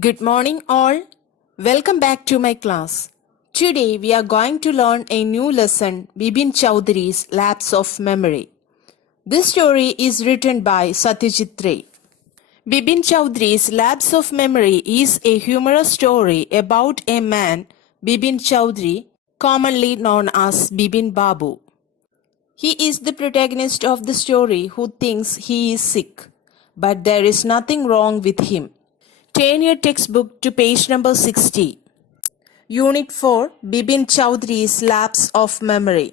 Good morning, all. Welcome back to my class. Today we are going to learn a new lesson, Bibin Chowdhury's Lapse of Memory. This story is written by Satyajit Ray. Bibin Chowdhury's Lapse of Memory is a humorous story about a man, Bibin Chowdhury, commonly known as Bibin Babu. He is the protagonist of the story who thinks he is sick, but there is nothing wrong with him. Turn your textbook to page number 60. Unit 4, Bibin Chowdhury's Lapse of Memory.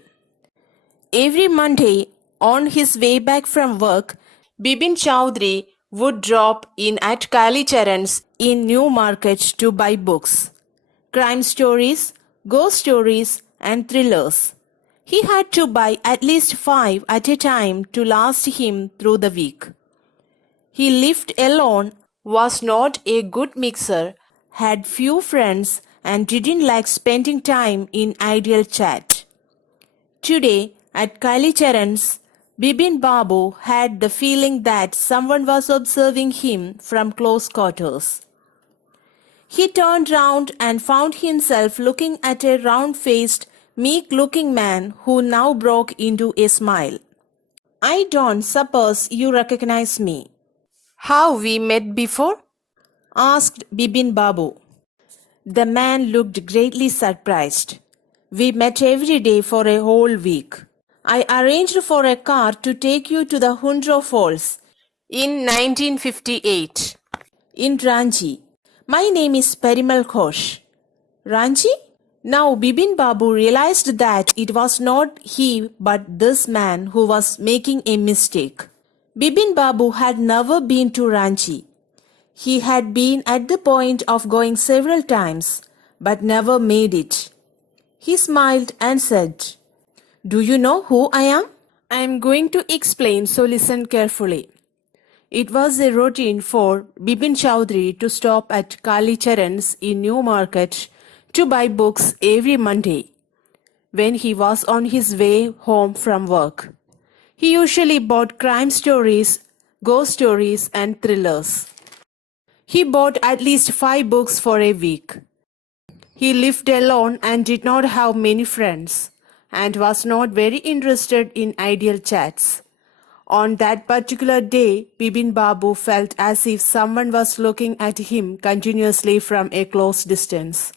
Every Monday, on his way back from work, Bibin Chowdhury would drop in at Kali Charan's in New Market to buy books, crime stories, ghost stories, and thrillers. He had to buy at least 5 at a time to last him through the week. He lived alone, was not a good mixer, had few friends, and didn't like spending time in idle chat. Today, at Kali Charan's, Bibin Babu had the feeling that someone was observing him from close quarters. He turned round and found himself looking at a round-faced, meek-looking man who now broke into a smile. "I don't suppose you recognize me. Have we met before?" asked Bibin Babu. The man looked greatly surprised. "We met every day for a whole week. I arranged for a car to take you to the Hundro Falls in 1958 in Ranchi. My name is Parimal Ghosh." Ranchi? Now Bibin Babu realized that it was not he but this man who was making a mistake. Bibin Babu had never been to Ranchi. He had been at the point of going several times, but never made it. He smiled and said, "Do you know who I am?" "I am going to explain, so listen carefully." It was a routine for Bibin Chowdhury to stop at Kali Charan's in New Market to buy books every Monday when he was on his way home from work. He usually bought crime stories, ghost stories, and thrillers. He bought at least 5 books for a week. He lived alone and did not have many friends, and was not very interested in idle chats. On that particular day, Bibin Babu felt as if someone was looking at him continuously from a close distance.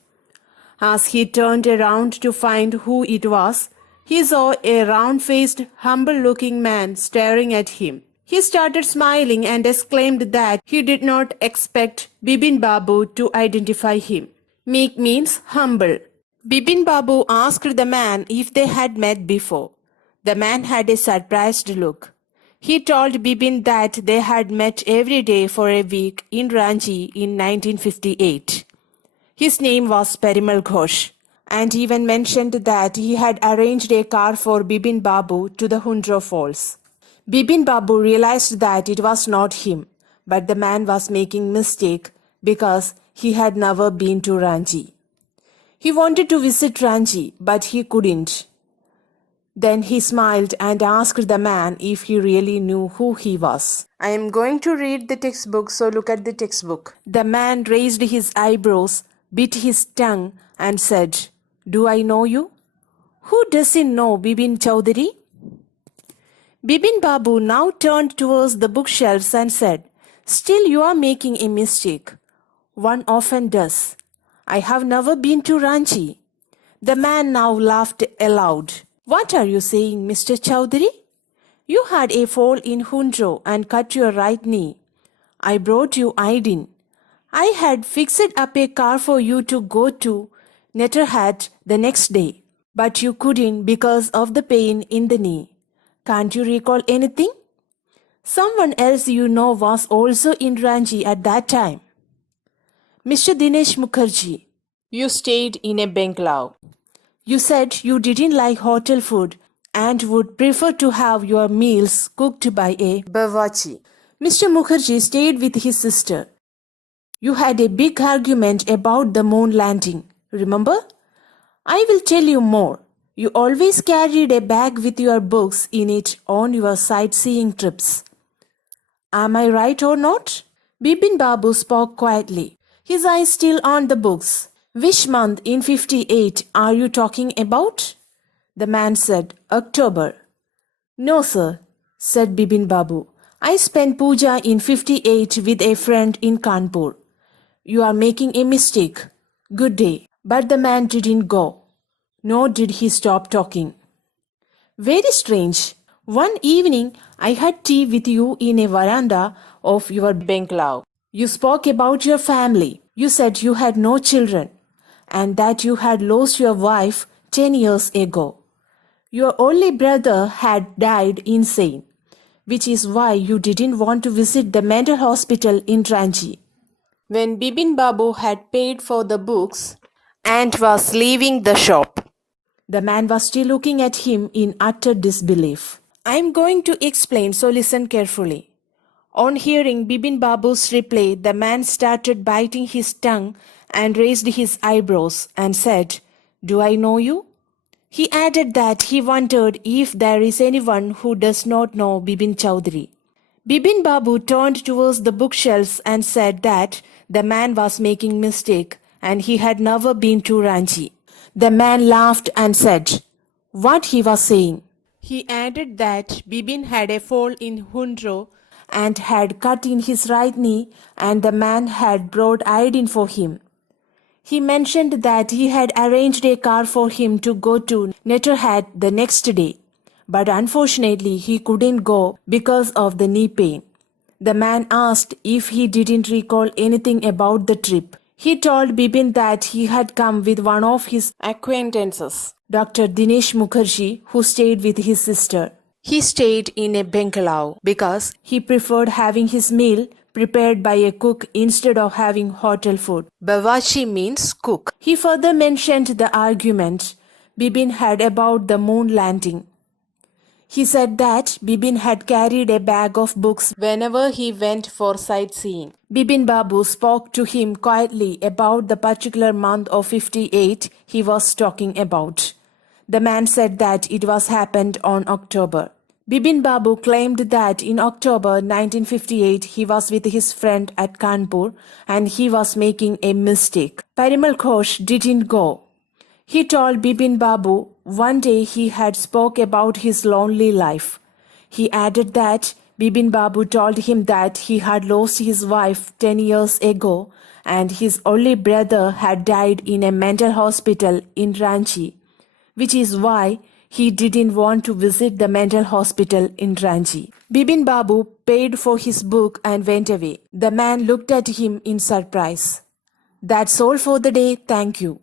As he turned around to find who it was, he saw a round-faced, humble-looking man staring at him. He started smiling and exclaimed that he did not expect Bibin Babu to identify him. Meek means humble. Bibin Babu asked the man if they had met before. The man had a surprised look. He told Bibin that they had met every day for a week in Ranchi in 1958. His name was Parimal Ghosh, and even mentioned that he had arranged a car for Bibin Babu to the Hundro Falls. Bibin Babu realized that it was not him, but the man was making mistake because he had never been to Ranchi. He wanted to visit Ranchi, but he couldn't. Then he smiled and asked the man if he really knew who he was. "I am going to read the textbook, so look at the textbook." The man raised his eyebrows, bit his tongue, and said, "Do I know you?" "Who doesn't know Bibin Chowdhury?" Bibin Babu now turned towards the bookshelves and said, "Still you are making a mistake. One often does. I have never been to Ranchi." The man now laughed aloud. "What are you saying, Mr. Chowdhury? You had a fall in Hundro and cut your right knee. I brought you iodine. I had fixed up a car for you to go to Netterhat the next day, but you couldn't because of the pain in the knee. Can't you recall anything? Someone else you know was also in Ranchi at that time." "Mr. Dinesh Mukherjee. You stayed in a bungalow. You said you didn't like hotel food and would prefer to have your meals cooked by a bawarchi. Mr. Mukherjee stayed with his sister. You had a big argument about the moon landing, remember? I will tell you more. You always carried a bag with your books in it on your sightseeing trips. Am I right or not?" Bibin Babu spoke quietly. his eyes still on the books. Which month in 58 are you talking about? The man said, October. No, sir, said Bibin Babu. I spent puja in 58 with a friend in Kanpur. You are making a mistake. Good day. But the man didn't go. Nor did he stop talking. Very strange. One evening, I had tea with you in a veranda of your bungalow. You spoke about your family. You said you had no children and that you had lost your wife 10 years ago. Your only brother had died insane, which is why you didn't want to visit the mental hospital in Ranchi. When Bibin Babu had paid for the books and was leaving the shop, the man was still looking at him in utter disbelief. I am going to explain, so listen carefully. On hearing Bibin Babu's reply, the man started biting his tongue and raised his eyebrows and said, Do I know you? He added that he wondered if there is anyone who does not know Bibin Chowdhury. Bibin Babu turned towards the bookshelves and said that the man was making mistake and he had never been to Ranchi. The man laughed and said what he was saying. He added that Bibin had a fall in Hundro and had cut in his right knee and the man had brought iodine for him. He mentioned that he had arranged a car for him to go to Netterhat the next day, but unfortunately he couldn't go because of the knee pain. The man asked if he didn't recall anything about the trip. He told Bibin that he had come with one of his acquaintances, Dr. Dinesh Mukherjee, who stayed with his sister. He stayed in a bungalow because he preferred having his meal prepared by a cook instead of having hotel food. Bawachi means cook. He further mentioned the argument Bibin had about the moon landing. He said that Bibin had carried a bag of books whenever he went for sightseeing. Bibin Babu spoke to him quietly about the particular month of 58 he was talking about. The man said that it was happened on October. Bibin Babu claimed that in October 1958 he was with his friend at Kanpur and he was making a mistake. Parimal Ghosh didn't go. He told Bibin Babu one day he had spoke about his lonely life. He added that Bibin Babu told him that he had lost his wife 10 years ago and his only brother had died in a mental hospital in Ranchi, which is why he didn't want to visit the mental hospital in Ranchi. Bibin Babu paid for his book and went away. The man looked at him in surprise. That's all for the day. Thank you.